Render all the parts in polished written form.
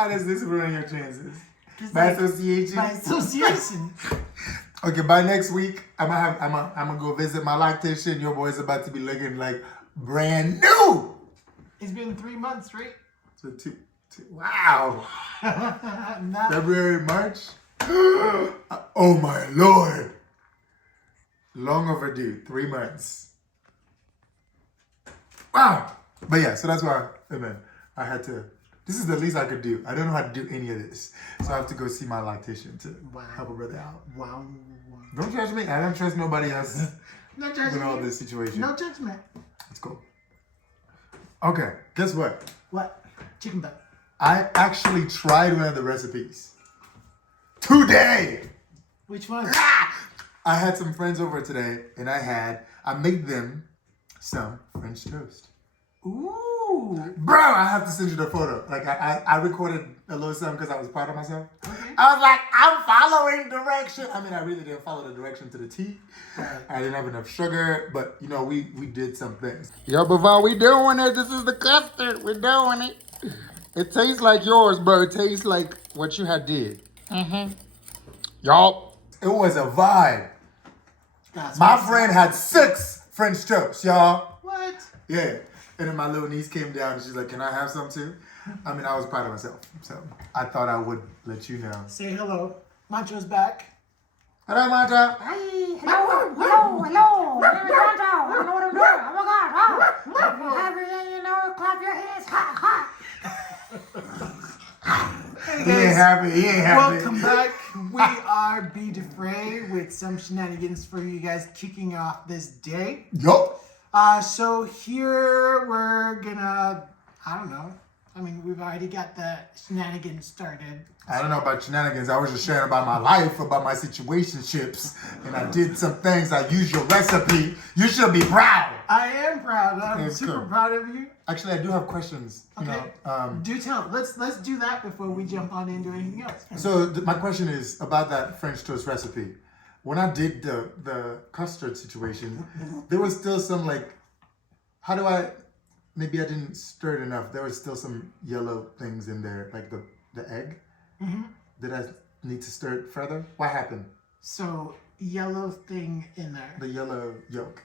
How does this ruin your chances? By association? By association. Okay, by next week, I'm gonna go visit my lactation. Your boy's about to be looking like brand new. It's been 3 months, right? So wow. February, March. Oh my Lord. Long overdue. 3 months. Wow. But yeah, so that's why, man, I had to. This is the least I could do. I don't know how to do any of this. So I have to go see my lactation to help a brother out. Wow. Don't judge me. I don't trust nobody else No judgment. in all this situation. No judgment. It's cool. Okay, guess what? What? Chicken butt. I actually tried one of the recipes. Today! Which one? I had some friends over today, and I made them some French toast. Ooh. Bro, I have to send you the photo. Like, I recorded a little something because I was proud of myself. Okay. I was like, I'm following direction. I mean, I really didn't follow the direction to the T. Right. I didn't have enough sugar, but, you know, we did some things. Yo, Bévon, we doing it. This is the custard. We're doing it. It tastes like yours, bro. It tastes like what you had did. Mm-hmm. Y'all, it was a vibe. My friend had 6 French toasts, y'all. What? Yeah. And then my little niece came down and she's like, can I have some too? I mean, I was proud of myself. So I thought I would let you know. Say hello. Mancho's back. Hello, Manta. Hi. Hello. My name is Tonto. I don't know what I'm doing. Oh my God. Oh. If you have it, you know, clap your hands. Ha, ha. Hey He ain't happy. He ain't happy. Welcome back. We are Bévon Djeffery with some shenanigans for you guys kicking off this day. Yup. So here we're gonna, I don't know. I mean, we've already got the shenanigans started. I don't know about shenanigans. I was just sharing about my life, about my situationships, and I did some things. I used your recipe. You should be proud. I am proud. I'm It's super cool. proud of you. Actually, I do have questions. Okay. You know, Do tell. Let's do that before we jump on into anything else. so my question is about that French toast recipe. When I did the custard situation, there was still some like, maybe I didn't stir it enough. There was still some yellow things in there, like the egg. Mm-hmm. Did I need to stir it further? What happened? So yellow thing in there. The yellow yolk.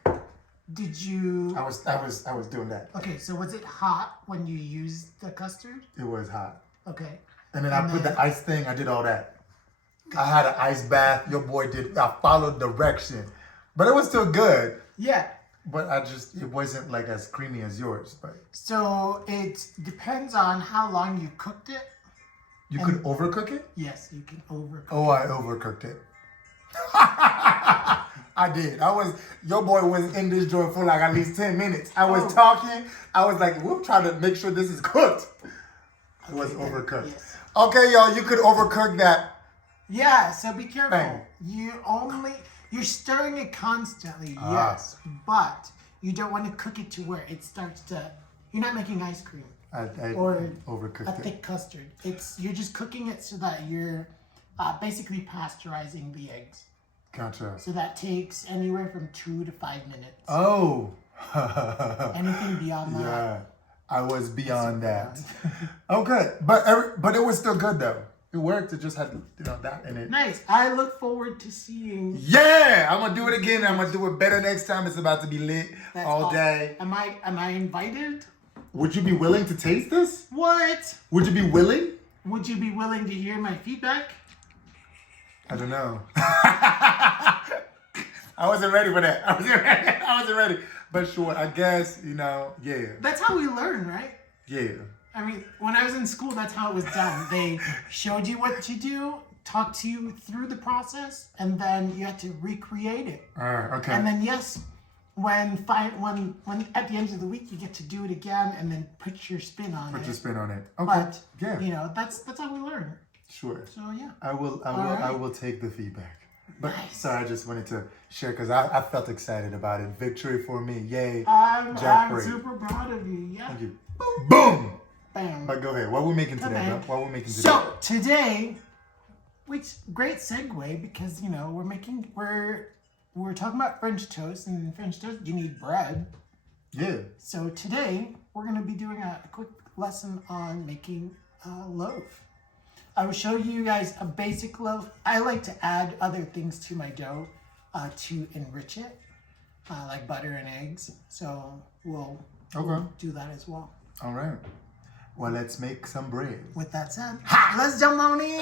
Did you? I was doing that. Okay, so was it hot when you used the custard? It was hot. Okay. And then I put the ice thing. I did all that. I had an ice bath. Your boy did. I followed direction, but it was still good. Yeah. But it wasn't like as creamy as yours. But So it depends on how long you cooked it. you could overcook it. Yes, you can overcook. Oh, I overcooked it. I did. Your boy was in this joint for like at least 10 minutes. I was talking. I was like, we're trying to make sure this is cooked. It was overcooked. Yes. Okay, y'all, you could overcook that. Yeah, so be careful. Bang. You're stirring it constantly, yes, but you don't want to cook it to where it starts to. You're not making ice cream I or overcooked a it. thick custard. You're just cooking it so that you're basically pasteurizing the eggs. Gotcha. So that takes anywhere from 2 to 5 minutes. Oh. Anything beyond that. Yeah, I was beyond that. Okay, but it was still good though. It worked. It just had that in it. Nice. I look forward to seeing. Yeah, I'm gonna do it again. I'm gonna do it better next time. It's about to be lit all day. Am I invited? Would you be willing to taste this? What? Would you be willing? Would you be willing to hear my feedback? I don't know. I wasn't ready for that. I wasn't ready. But sure, I guess, yeah. That's how we learn, right? Yeah. I mean, when I was in school, that's how it was done. They showed you what to do, talked to you through the process, and then you had to recreate it. Okay. And then yes, when at the end of the week you get to do it again and then put your spin on it. Put your spin on it. Okay. But yeah. that's how we learn. Sure. So yeah. I will take the feedback. But Nice. sorry, I just wanted to share because I felt excited about it. Victory for me. Yay. I'm Jeffrey. super proud of you. Yeah. Thank you. Boom. Bam. But go ahead. What are we making today, Okay. bro? What are we making today? So today, which great segue because we're talking about French toast, and in French toast you need bread. Yeah. So today we're going to be doing a quick lesson on making a loaf. I will show you guys a basic loaf. I like to add other things to my dough to enrich it, like butter and eggs. So we'll do that as well. All right. Well, let's make some bread. With that said, let's jump on in.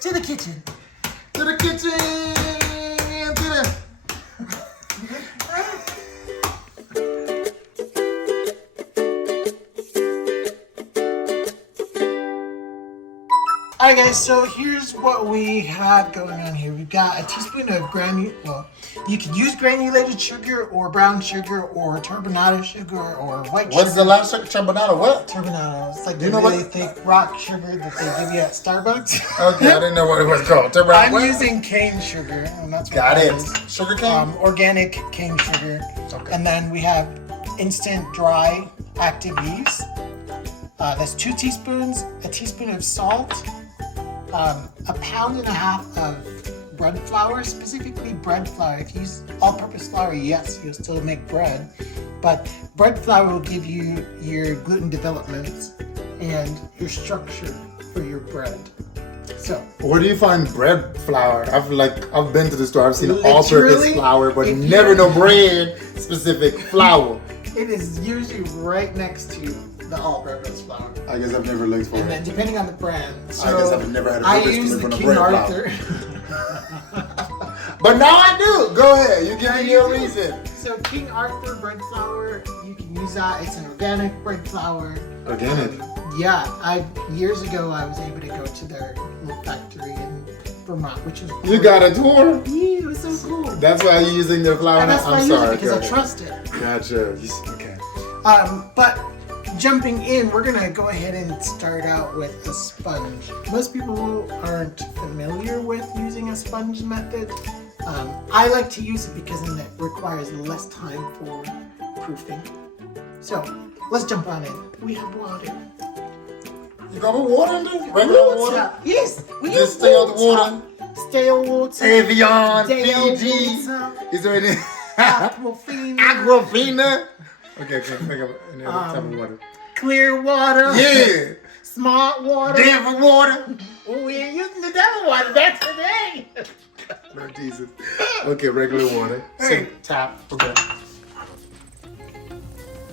To the kitchen. To the kitchen. To the... Alright guys, so here's what we have going on here. We've got a teaspoon of you can use granulated sugar or brown sugar or turbinado sugar or white sugar. What's the last sugar? Turbinado what? Turbinado. It's like the really thick rock sugar that they give you at Starbucks. Okay, I didn't know what it was called. Turbinado I'm using cane sugar, and that's what Got that it. is. Sugar cane? Organic cane sugar. Okay. And then we have instant dry active yeast. That's 2 teaspoons, a teaspoon of salt, 1.5 pounds of bread flour, specifically bread flour. If you use all-purpose flour, yes, you'll still make bread, but bread flour will give you your gluten development and your structure for your bread. So, where do you find bread flour? I've been to the store. I've seen all-purpose Literally, flour, but if never you- no bread specific flour. it is usually right next to the all-purpose flour. I guess I've never looked for And it. then depending on the brand, so I guess I've never had a I purpose use coming the from the King bread Arthur. But now I do. Go ahead. You give me your reason. So King Arthur bread flour, you can use that. It's an organic bread flour. Organic? Years ago I was able to go to their little factory in Vermont, which was You got a tour? yeah, it was so cool. That's why you're using their flour And now? that's why I I'm use sorry. it because I okay. trust it. Gotcha. Okay. But jumping in, we're gonna go ahead and start out with a sponge. Most people aren't familiar with using a sponge method. I like to use it because then it requires less time for proofing. So let's jump on in. We have water. You got water in there? Regular water? Yes. We Just use stay out the water? Stale water. Evian, Stale Fiji. water. Is there any? Aquafina. Aquafina? Okay, think of any other type of water. Clear water. Yeah. Smart water. Denver water. Oh, we ain't using the devil water. That's today. Lord Jesus. Okay, regular water. Sink, tap. Okay.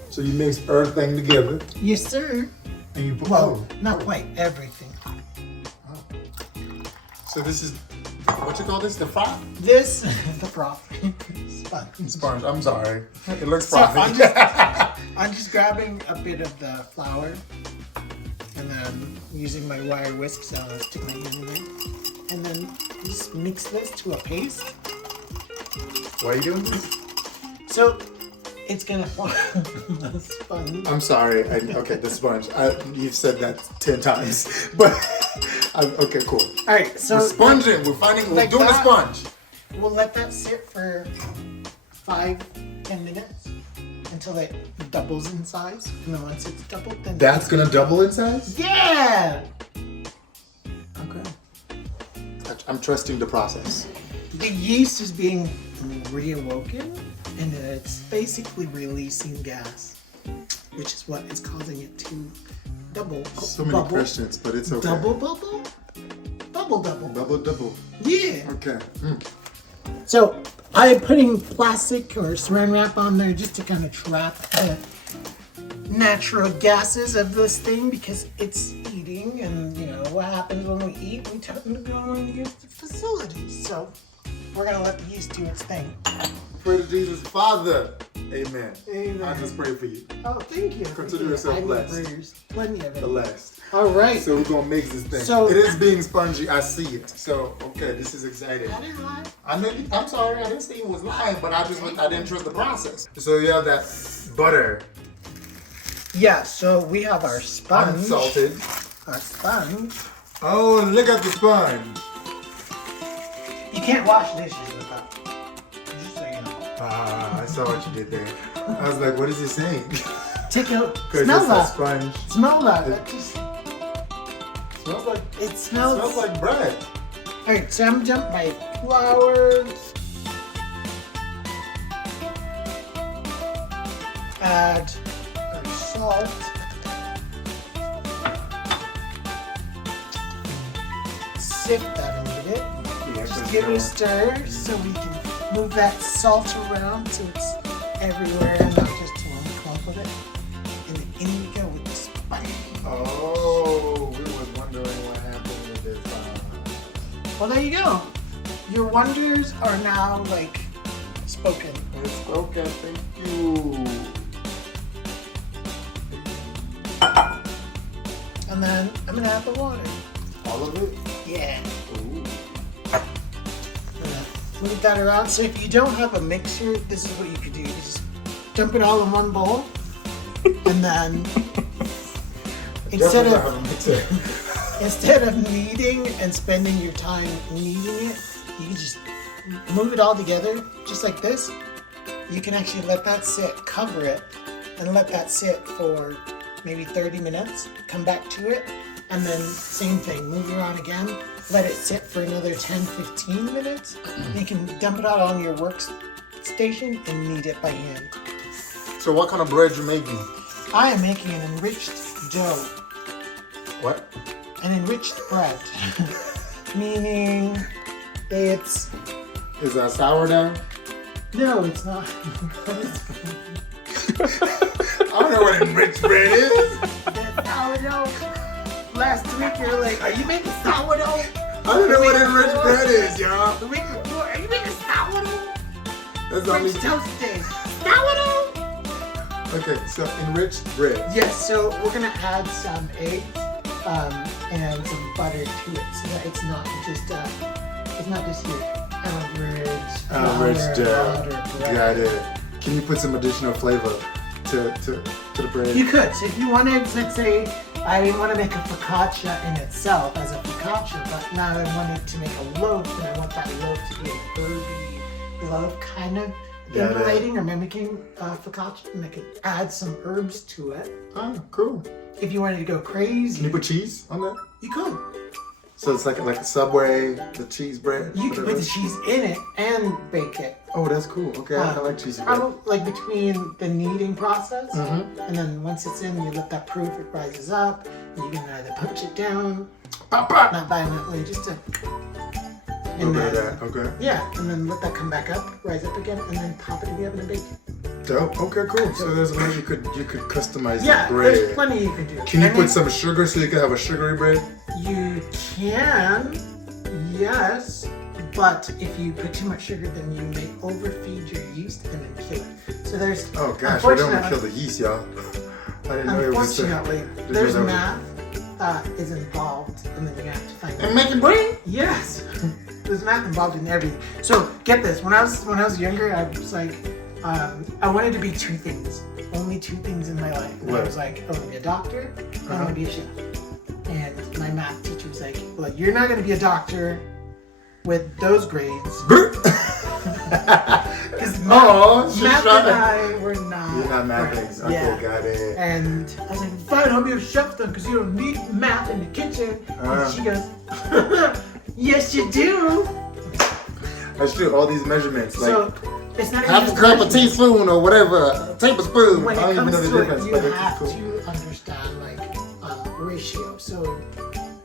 So you mix everything together Yes, sir. and you put. Well, not quite everything. So this is what you call this? The froth? This is the froth. Sponge. Sponge. I'm sorry. It looks So frothy. I'm just grabbing a bit of the flour and then using my wire whisk, so I'll stick my hand in there. And then just mix this to a paste. Why are you doing this? So it's gonna form a sponge. I'm sorry. Okay, the sponge. You've said that 10 times, but okay, cool. All right, so We're sponging. We're like doing that. a sponge. we'll let that sit for 5-10 minutes until it doubles in size. And then once it's doubled, then That's gonna double in size. yeah. Okay. I'm trusting the process. The yeast is being reawoken, and it's basically releasing gas, which is what is causing it to double. So many questions, but it's okay. Double bubble? Bubble double. Double. Yeah. Okay. So I'm putting plastic or saran wrap on there just to kind of trap the natural gases of this thing because it's eating, and you know what happens when we eat, we tend to go and use the facilities. So we're gonna let the yeast do its thing. Pray to Jesus, Father. Amen. Amen. I just pray for you. Oh, thank you. Consider yourself I need blessed. prayers. Plenty of it. The last. All right. So we're gonna mix this thing. So- it is being spongy. I see it. So okay, this is exciting. I didn't lie. I'm sorry. I didn't say you was lying, but I didn't trust the process. So you have that butter Yeah, so we have our sponge. unsalted. Our sponge. Oh, look at the sponge. You can't wash dishes without. Just so you know. Ah, I saw what you did there. I was like, what is he saying? Take a Because smell it's a that. sponge. Smell that. That just Smells like it smells. smells like bread. All right, so I'm dumping my flour. Add our salt. sift that a little bit. Yeah, Just give it a stir so we can move that salt around so it's everywhere and not just to one clump of it. And then in you go with the spice. Oh, we was wondering what happened with this. Well, there you go. Your wonders are now like spoken. It's spoken. Thank you. And then I'm gonna add the water. All of it? Yeah. Ooh. Move that around. So if you don't have a mixer, this is what you could do. You just dump it all in one bowl, and then instead of kneading and spending your time kneading it, you can just move it all together, just like this. You can actually let that sit, cover it, and let that sit for maybe 30 minutes. Come back to it, and then same thing, move it around again. Let it sit for another 10-15 minutes. You can dump it out on your workstation and knead it by hand. So what kind of bread you making? I am making an enriched dough. What? An enriched bread. Meaning it's... Is that sourdough? No, it's not. I don't know what enriched bread is. That sourdough. Last week you were like, are you making sourdough? I don't know what enriched bread is, y'all. The week before, are you making sourdough? That's only... French toast day. Sourdough? Okay, so enriched bread. Yes, so we're gonna add some eggs and some butter to it, so that it's not just your average dough. bread. Got it. Can you put some additional flavor to the bread? You could. So if you wanted, let's say, I didn't want to make a focaccia in itself as a focaccia, but now I wanted to make a loaf, and I want that loaf to be an herby loaf, kind of emulating or mimicking focaccia, and I could add some herbs to it. Oh, cool. If you wanted to go crazy, Can you put cheese on that? you could. So it's like a Subway, the cheese bread? You could put the cheese in it and bake it. Oh, that's cool. Okay, I like cheesy bread. Probably like between the kneading process, and then once it's in, you let that proof, it rises up. You can either punch it down, Pop, pop. not violently, just to. A little bit of that, okay. Yeah, and then let that come back up, rise up again, and then pop it in the oven and bake. Dope. Okay, cool. So there's a way you could customize Yeah, the bread. there's plenty you can do. Can you And put then some sugar so you can have a sugary bread? You can, yes, but if you put too much sugar, then you may overfeed your yeast and then kill it. So there's. Oh gosh, we don't want to kill the yeast, y'all. I didn't know it was. Unfortunately, there's math is involved, and then you have to find. And making bread? Yes, there's math involved in everything. So get this: when I was younger, I was like, I wanted to be two things, only two things in my life. And I was like, I want to be a doctor, and I want to be a chef. And my math teacher was like, well, you're not going to be a doctor with those grades. Because math and I were not. You're not math things. Okay, yeah. got it. And I was like, fine, I'll be a chef then, because you don't need math in the kitchen. And she goes, yes, you do. That's true. All these measurements, like So it's not half a cup, a teaspoon, or whatever, a tablespoon. When I don't it even know comes the to difference, it, you but it's have cool. to understand like ratio. So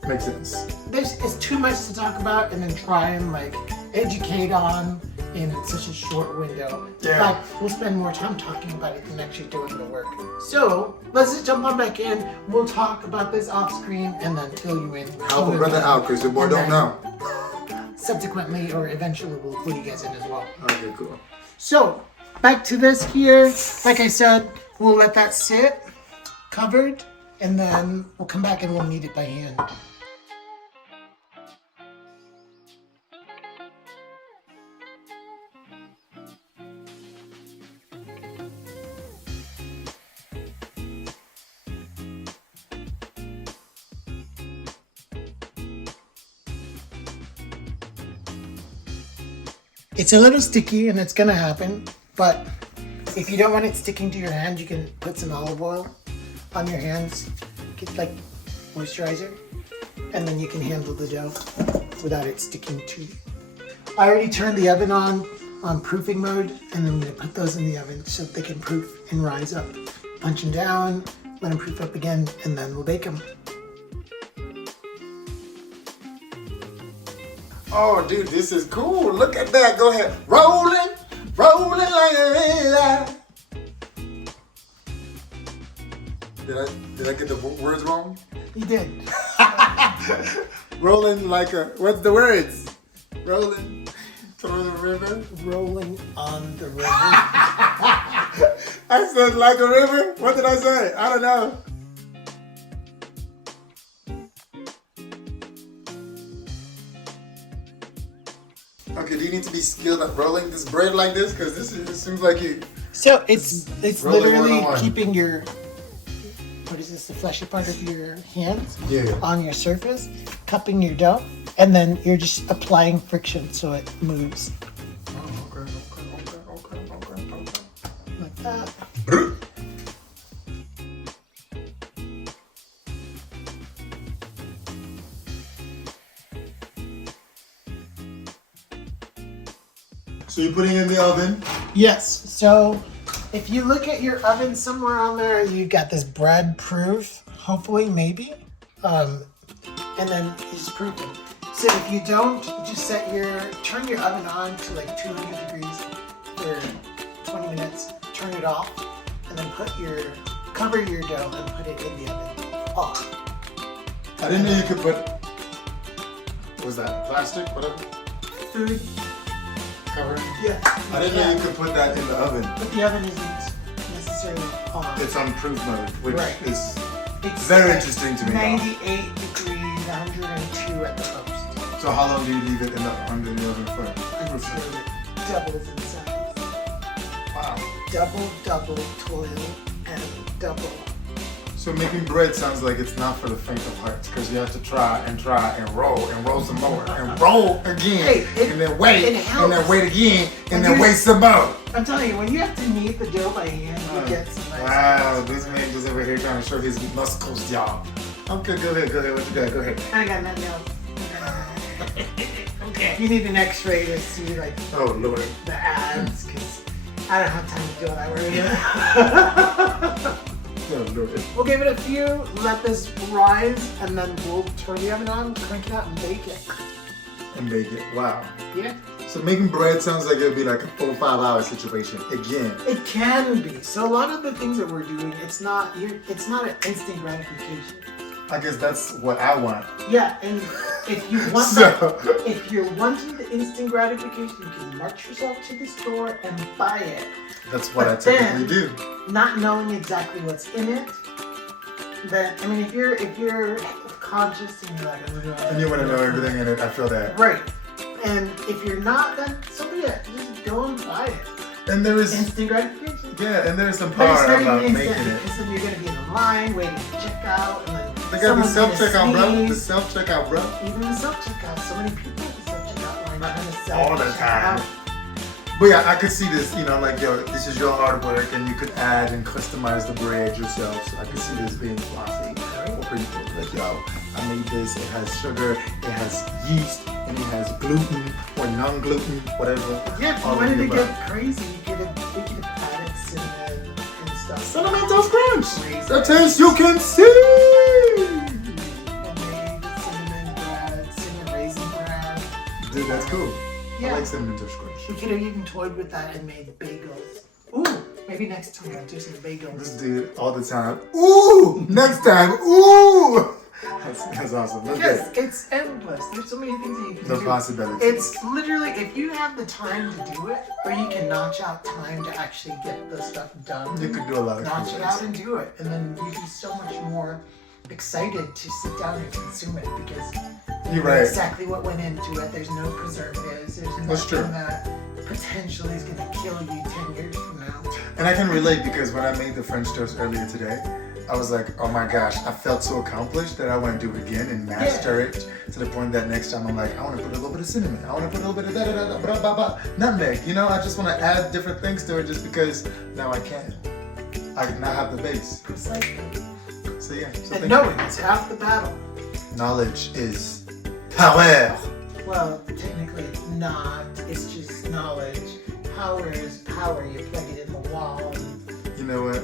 Makes sense. it's too much to talk about and then try and like educate on in such a short window. Yeah. But we'll spend more time talking about it than actually doing the work. So let's just jump on back in. We'll talk about this off screen and then fill you in. Help a brother out, because the boy And don't then know. Subsequently or eventually we'll fill you guys in as well. Okay, cool. So back to this here. Like I said, we'll let that sit covered and then we'll come back and we'll knead it by hand. It's a little sticky and it's gonna happen, but if you don't want it sticking to your hand, you can put some olive oil on your hands, get like moisturizer, and then you can handle the dough without it sticking to you. I already turned the oven on proofing mode, and I'm gonna put those in the oven so that they can proof and rise up. Punch them down, let them proof up again, and then we'll bake them. Oh, dude, this is cool. Look at that. Go ahead. Rolling, rolling like a river. Did I get the words wrong? You did. Rolling like a, what's the words? Rolling through the river. Rolling on the river. I said like a river. What did I say? I don't know. Okay, do you need to be skilled at rolling this bread like this? Because it seems like you. So it's Rolling literally 101. keeping your, what is this, the fleshy part of your hands Yeah. on your surface, cupping your dough, and then you're just applying friction so it moves Oh, okay. like that. So you're putting it in the oven. Yes. So if you look at your oven somewhere on there, you got this bread proof, hopefully, maybe. And then you just proof it. So if you don't, just turn your oven on to like 200 degrees for 20 minutes, turn it off, and then cover your dough and put it in the oven off. I didn't know you could put. What was that? Plastic? Whatever. Food, Cover. yeah. I didn't know you could put that in the oven. But the oven isn't necessarily on. It's on proof mode, which Right. is It's very like interesting to me. 98 degrees, 102 at the most. So how long do you leave it under the oven for? Until it doubles in size. Wow. Double toil and double. So making bread sounds like it's not for the faint of heart because you have to try and roll some more and roll again Hey, and then wait it and helps. then wait again and When then you're- wait some more. I'm telling you, when you have to knead the dough by hand, you get some nice. Wow, this man just over here trying to show his muscles, y'all. Okay, go ahead. What you got? Go ahead. I got nothing else. Okay. You need an X-ray to see like Oh Lord. the abs, because I don't have time to do all that work. Oh Lord. We'll give it a few, let this rise, and then we'll turn the oven on, crank it out, and bake it. And make it. Wow. Yeah. So making bread sounds like it'll be like a 4-5 hour situation again. It can be. So a lot of the things that we're doing, it's not an instant gratification. I guess that's what I want. Yeah, and if you want So- if you're wanting the instant gratification, you can march yourself to the store and buy it. That's what I But then- typically do. Not knowing exactly what's in it. Then I mean, if you're conscious and you're like, oh my God, And you want to know everything in it. I feel that. right. And if you're not, then so be it. Just go and buy it. And there is, Instant gratification. yeah, and there's some But it's power not about even making instant it. because then you're gonna be in the line waiting to check out, and then They got the someone's gonna self-checkout, bro. The sneeze. self-checkout, bro. Even the self-checkout. So many people at the self-checkout line are gonna All the self-checkout. time. But yeah, I could see this, like, yo, this is your hard work, and you could add and customize the bread yourself. So I could see this being classy for people. Like, yo, I made this. It has sugar, it has yeast, and it has gluten or non-gluten, whatever. Yeah, if you All wanted to of the get above. crazy, you could have added cinnamon and stuff. Cinnamon Toast Crunch. Crazy. The taste you can see. And made cinnamon bread, cinnamon raisin bread. Dude, that's cool. I Yeah. like cinnamon toast crunch. We could have even toyed with that and made bagels. Ooh, maybe next time I'll do some This bagels. dude all the time. Ooh, next time. Ooh, that's awesome. That's Because good. it's endless. There's so many things that you can The do. possibilities. It's literally, if you have the time to do it, or you can notch out time to actually get the stuff done, You could do a lot of notch cool it out things. and do it. And then you'd be so much more excited to sit down and consume it because you You're know right. exactly what went into it. There's no preservatives. There's That's true. nothing that potentially is going to kill you 10 years from now. And I can relate because when I made the French toast earlier today, I was like, oh my gosh, I felt so accomplished that I want to do it again and master it to the point that next time I'm like, I want to put a little bit of cinnamon. I want to put a little bit of blah, blah, blah, nutmeg. I just want to add different things to it just because now I can. I now have the base. Precisely. So yeah. So And thank knowing is half the battle. you. Knowledge is power. Well, technically it's not. It's just knowledge. Power is power. You plug it in the wall. And You know what?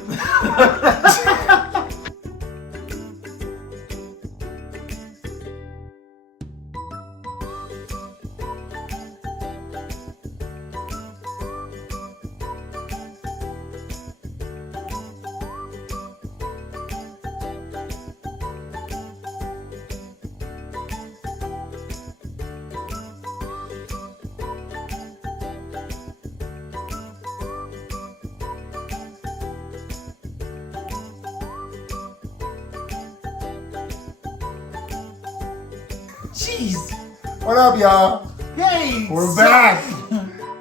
Jeez. What up, y'all? Hey. We're back.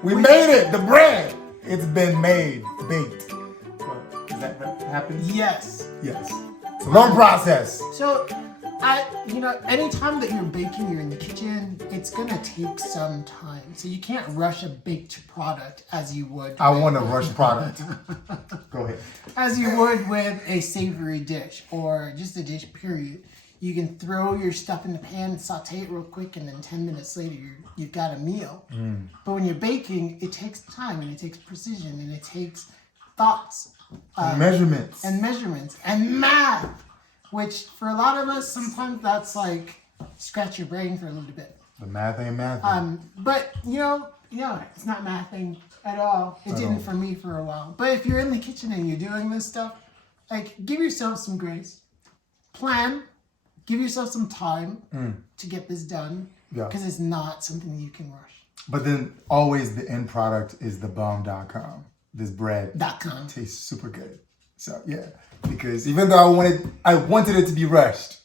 We made it. The bread. It's been made, baked. Does that happen? Yes. Yes. It's a long process. So, anytime that you're baking, you're in the kitchen, it's gonna take some time. So you can't rush a baked product as you would. I want a rush product. Go ahead. As you would with a savory dish or just a dish, period. You can throw your stuff in the pan and saute it real quick, and then 10 minutes later, you've got a meal. But when you're baking, it takes time, and it takes precision, and it takes thoughts. Measurements. And measurements. And math. Which, for a lot of us, sometimes that's like, scratch your brain for a little bit. The math ain't math. But, it's not mathing at all. It didn't for me for a while. But if you're in the kitchen and you're doing this stuff, like, give yourself some grace. Plan. Give yourself some time to get this done. Yeah. Because it's not something you can rush. But then always the end product is the bomb.com. This bread .com. tastes super good. So yeah, because even though I wanted it to be rushed,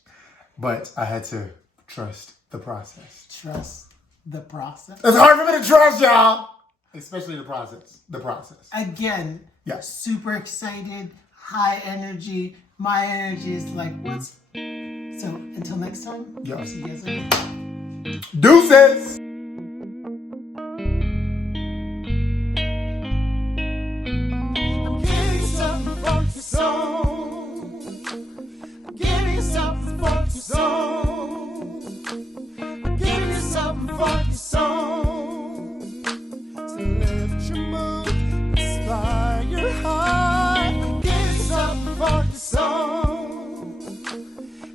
but I had to trust the process. Trust the process. It's hard for me to trust y'all, especially the process. The process. Again, Yes. super excited, high energy. My energy is like, what's... So, until next time, Yeah. see you guys later. Deuces.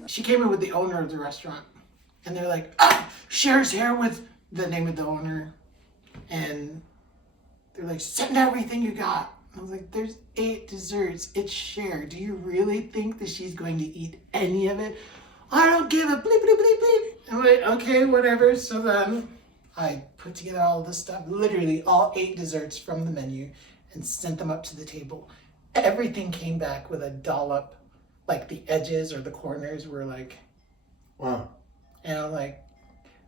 She came in with the owner of the restaurant, and they're like, Cher's here with the name of the owner, and they're like, send everything you got. I was like, there's 8 desserts. It's Cher. Do you really think that she's going to eat any of it? I don't give a bleep, bleep, bleep, bleep. I'm like, okay, whatever. So then I put together all this stuff, literally all 8 desserts from the menu, and sent them up to the table. Everything came back with a dollop. Like the edges or the corners were like, Wow. and I'm like,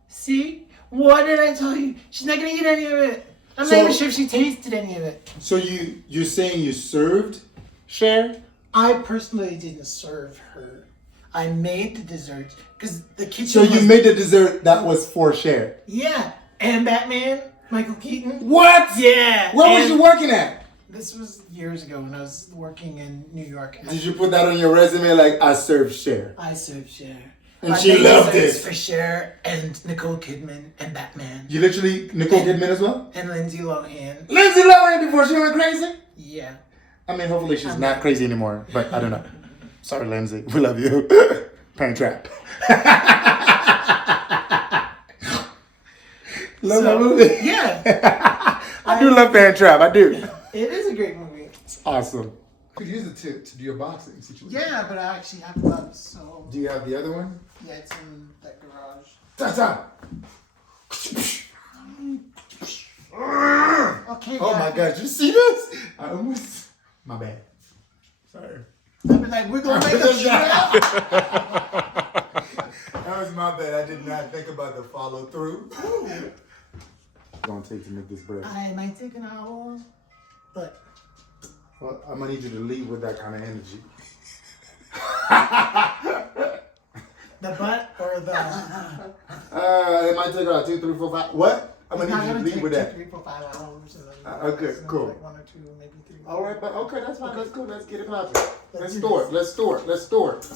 see, what did I tell you? She's not gonna eat any of it. I'm not even sure if she tasted any of it. So you're saying you served Cher? I personally didn't serve her. I made the dessert because the kitchen. So you made the dessert that was for Cher? Yeah, and Batman, Michael Keaton. What? Yeah. Where was you working at? This was years ago when I was working in New York. Did you put that on your resume like, I served Cher? I served Cher. And she loved it. For Cher and Nicole Kidman and Batman. You literally, Nicole Kidman as well? And Lindsay Lohan. Lindsay Lohan before she went crazy? Yeah. I mean, hopefully she's not crazy anymore, but I don't know. Sorry, Lindsay. We love you. Parent Trap. Love that movie? Yeah. I do love Parent Trap. I do. It is a great movie. It's awesome. You could use it to do your boxing situation. Yeah, but I actually have gloves, so. Do you have the other one? Yeah, it's in that garage. Ta-ta! Okay. Oh my gosh, you see this? I almost... My bad. Sorry. I'd be like, we're gonna make a trap. That was my bad. I did not think about the follow through. It's gonna take to make this bread. I might take an hour, but. Well, I'm gonna need you to leave with that kind of energy. The butt or the. It might take about 2, 3, 4, 5. What? I'm gonna need you to leave with that. 2, 3, 4, 5 hours. Okay, cool. Like 1 or 2, maybe 3. All right, but okay, that's fine. Let's go. Let's get it popping. Let's store it. Let's store it. Let's store it.